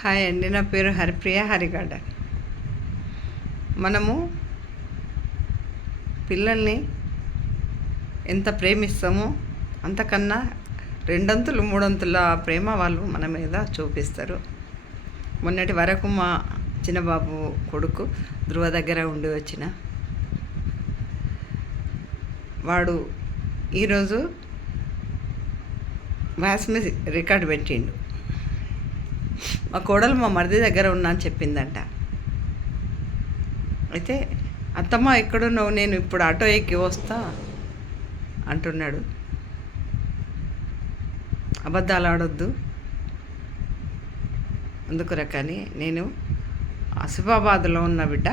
Hi అండి, నా పేరు హరిప్రియ హరిగడ్డ. మనము పిల్లల్ని ఎంత ప్రేమిస్తామో అంతకన్నా రెండంతులు మూడంతుల ప్రేమ వాళ్ళు మన మీద చూపిస్తారు. మొన్నటి వరకు మా చిన్నబాబు కొడుకు ధృవ దగ్గర ఉండి వచ్చిన వాడు ఈరోజు వాయిస్ రికార్డు పెట్టిండు. మా కోడలు మా మరిది దగ్గర ఉన్నా అని చెప్పిందంట. అయితే అత్తమ్మ ఎక్కడున్నావు, నేను ఇప్పుడు ఆటో ఎక్కి వస్తా అంటున్నాడు. అబద్ధాలు ఆడొద్దు అందుకురా. కానీ నేను ఆసిఫాబాద్లో ఉన్న బిడ్డ,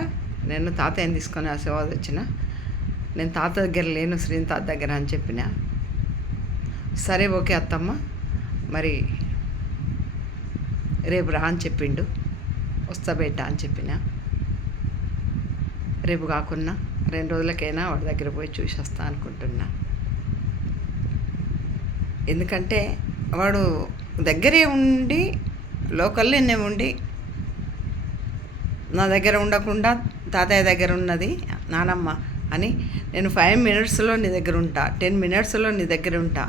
నేను తాతయ్యని తీసుకొని ఆసిఫాబాద్ వచ్చిన, నేను తాత దగ్గర లేను, శ్రీని తాత దగ్గర అని చెప్పిన. సరే ఓకే అత్తమ్మ, మరి రేపు రా అని చెప్పిండు. వస్తా బేట అని చెప్పిన. రేపు కాకున్నా 2 రోజులకైనా వాడి దగ్గర పోయి చూసి వస్తా అనుకుంటున్నా. ఎందుకంటే వాడు దగ్గరే ఉండి లోకల్లోనే ఉండి నా దగ్గర ఉండకుండా తాతయ్య దగ్గర ఉన్నది నానమ్మ అని, నేను 5 మినిట్స్లో నీ దగ్గర ఉంటా, 10 మినిట్స్లో నీ దగ్గర ఉంటా,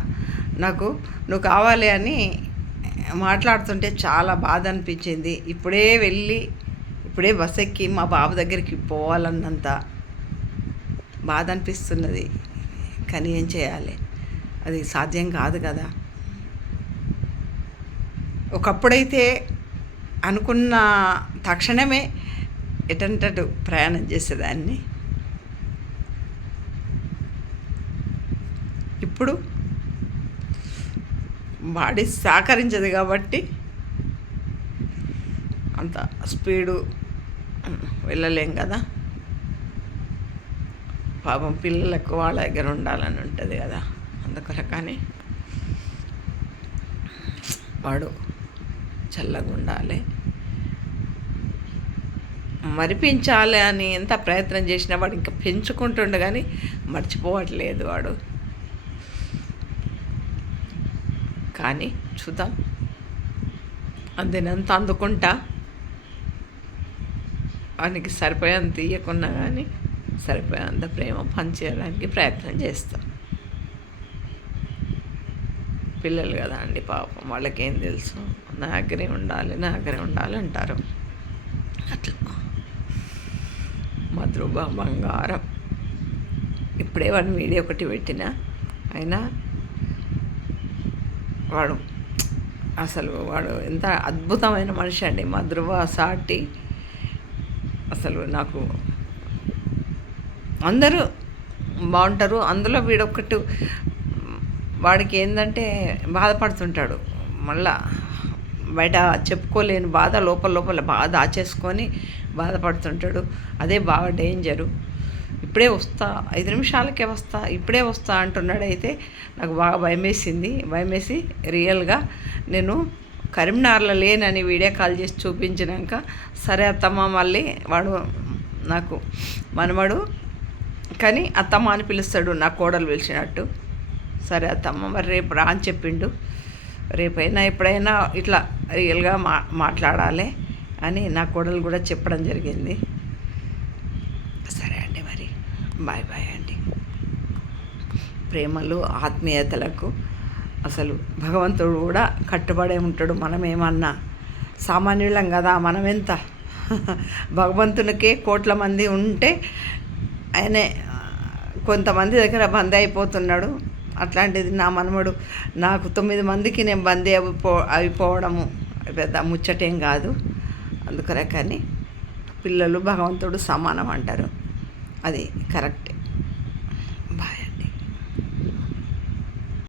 నాకు నువ్వు కావాలి అని మాట్లాడుతుంటే చాలా బాధ అనిపించింది. ఇప్పుడే బస్ ఎక్కి మా బాబు దగ్గరికి పోవాలన్నంత బాధ అనిపిస్తున్నది. కానీ ఏం చేయాలి, అది సాధ్యం కాదు కదా. ఒకప్పుడైతే అనుకున్న తక్షణమే ఎటంటటు ప్రయాణం చేసేదాన్ని. ఇప్పుడు బాడీ సహకరించదు కాబట్టి అంత స్పీడు వెళ్ళలేం కదా. పాపం పిల్లలకు వాళ్ళ దగ్గర ఉండాలని ఉంటుంది కదా. అందుకొరకని వాడు చల్లగా ఉండాలి, మరిపించాలి అని ఎంత ప్రయత్నం చేసినా వాడు ఇంకా పెంచుకుంటుండే కానీ మర్చిపోవట్లేదు వాడు. కానీ చూద్దాం, అందినంత అందుకుంటా, వానికి సరిపోయేంత తీయకున్నా కానీ సరిపోయేంత ప్రేమ పంచేయడానికి ప్రయత్నం చేస్తాం. పిల్లలు కదా అండి పాపం, వాళ్ళకేం తెలుసు, నా దగ్గరే ఉండాలి అంటారు. అట్లా మా ధృవ బంగారం. ఇప్పుడే వాడిని వీడియో ఒకటి పెట్టిన, అయినా వాడు ఎంత అద్భుతమైన మనిషి అండి. మా ధృవ సాటి అసలు నాకు అందరూ బాగుంటారు. అందులో వీడొక్కటి, వాడికి ఏంటంటే బాధపడుతుంటాడు, మళ్ళా బయట చెప్పుకోలేని బాధ లోపల బాగా దాచేసుకొని బాధపడుతుంటాడు. అదే బాగా డేంజరు. ఇప్పుడే వస్తా, 5 నిమిషాలకే వస్తా, ఇప్పుడే వస్తా అంటున్నాడు. అయితే నాకు బాగా భయమేసి రియల్గా నేను కరీంనగర్లో లేనని వీడియో కాల్ చేసి చూపించినాక, సరే అత్తమ్మ, మళ్ళీ వాడు నాకు మనవడు కానీ అత్తమ్మ అని పిలుస్తాడు, నా కోడలు పిలిచినట్టు. సరే అత్తమ్మ, మరి రేపు రా అని చెప్పిండు. రేపైనా ఎప్పుడైనా ఇట్లా రియల్గా మాట్లాడాలి అని నా కోడలు కూడా చెప్పడం జరిగింది. సరే అండి, మరి బాయ్ అండి. ప్రేమలు ఆత్మీయతలకు అసలు భగవంతుడు కూడా కట్టుబడే ఉంటాడు. మనమేమన్నా సామాన్యులం కదా, మనమెంత భగవంతునికే కోట్ల మంది ఉంటే ఆయనే కొంతమంది దగ్గర బందీ అయిపోతున్నాడు. అట్లాంటిది నా మనవడు నాకు 9 మందికి నేను బందీ అయిపోవడము పెద్ద ముచ్చటేం కాదు. అందుకనే కానీ పిల్లలు భగవంతుడు సమానం అంటారు, అది కరెక్ట్.